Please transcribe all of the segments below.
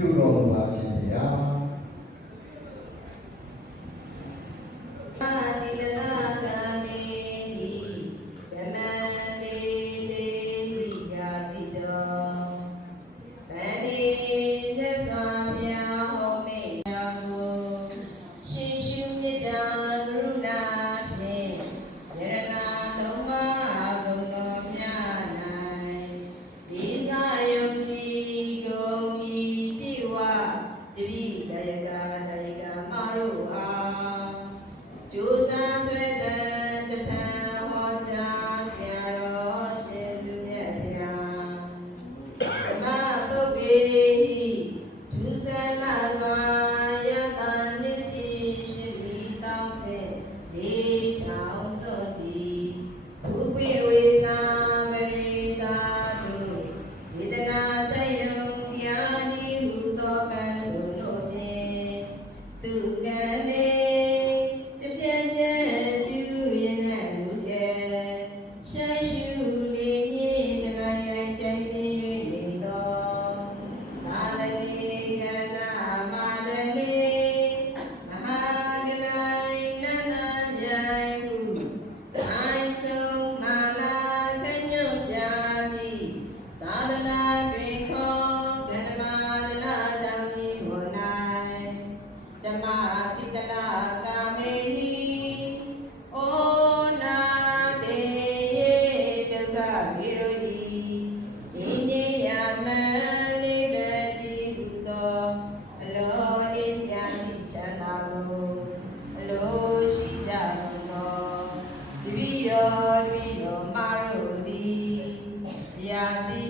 ပြုတော်မူပါရှင်ဗျာ Jaya God. Yazid.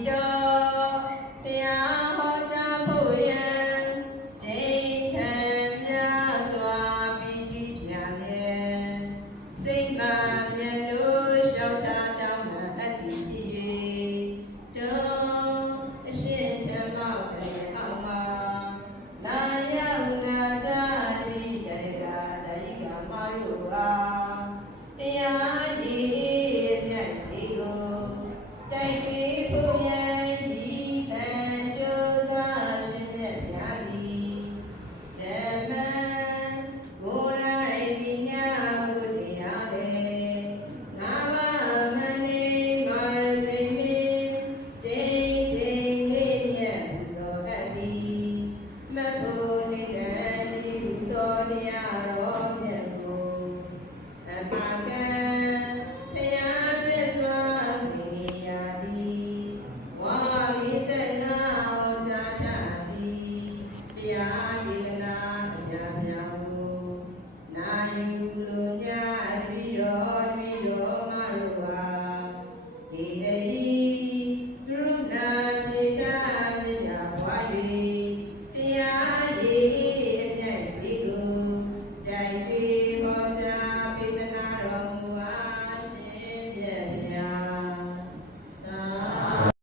Amen.